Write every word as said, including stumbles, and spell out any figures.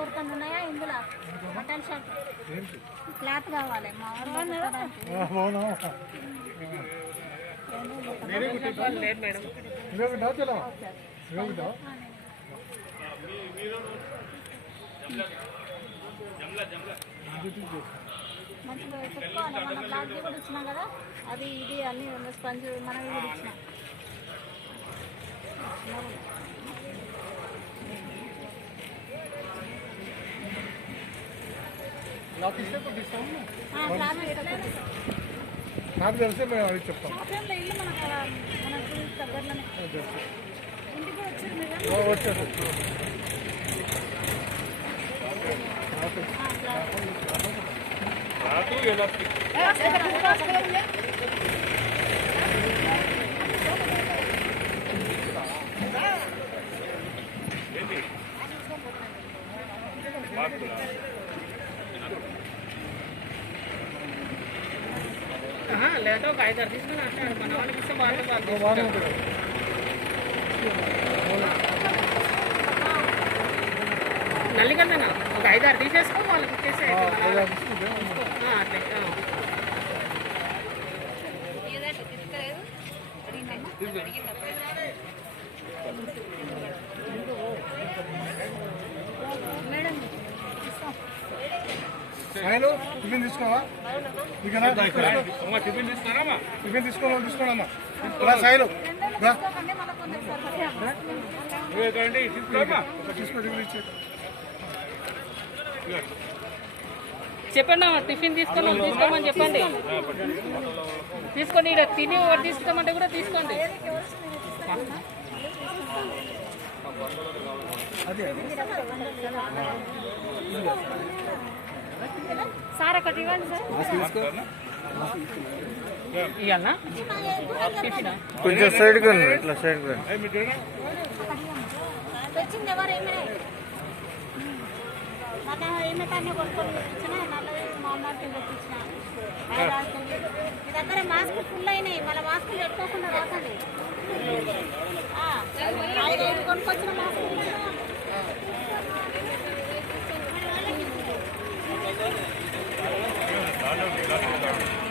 ఎవరికన్నా ఉన్నాయా ఇందులో బట్టల షర్ట్ క్లాత్ కావాలి మా మంచిగా పెట్టుకోవాలి. మన బ్లాక్ కూడా ఇచ్చినాం కదా, అది ఇది అన్నీ స్పంజ్ మనకి కూడా ఇచ్చినాం. నాకు తెలిసి మేము అది చెప్తాం. ఇల్లు మనకు మనకు దగ్గరలోనే ఇంటికి వచ్చింది వచ్చారు. లేదో ఒక ఐదారు తీసుకుని అంటాడు మన వాళ్ళకి ఇస్తే వాళ్ళు నల్లిగందనా ఒక ఐదారు తీసేసుకో వాళ్ళకి ఇచ్చేసే మేడం ఆయన టిఫిన్ తీసుకోవా? టిఫిన్ తీసుకున్నారమ్మా? టిఫిన్ తీసుకోవాలి తీసుకోవాలమ్మా. సాయిలు తీసుకో టిఫిన్ ఇచ్చి చెప్పండి. టిఫిన్ తీసుకొని తీసుకోమని చెప్పండి. తీసుకొని ఇక్కడ తిని ఒకటి తీసుకోమంటే కూడా తీసుకోండి. అదే సార్ ఒకటి ఇవ్వండి సార్. ఇవ్వాలనా కొంచెం సైడ్ గా ఇట్లా సైడ్ గా వచ్చింది ఎవరు ఏమైనా నాకు ఏమిటన్నీ కొనుక్కొని ఇచ్చిన నల్లది మా అమ్మకి తెప్పించిన మీ దగ్గర మాస్క్ ఫుల్ అయినాయి. మళ్ళీ మాస్కులు పెట్టుకోకుండా రాకండి. ఐదు కొనుక్కొచ్చిన మాస్క్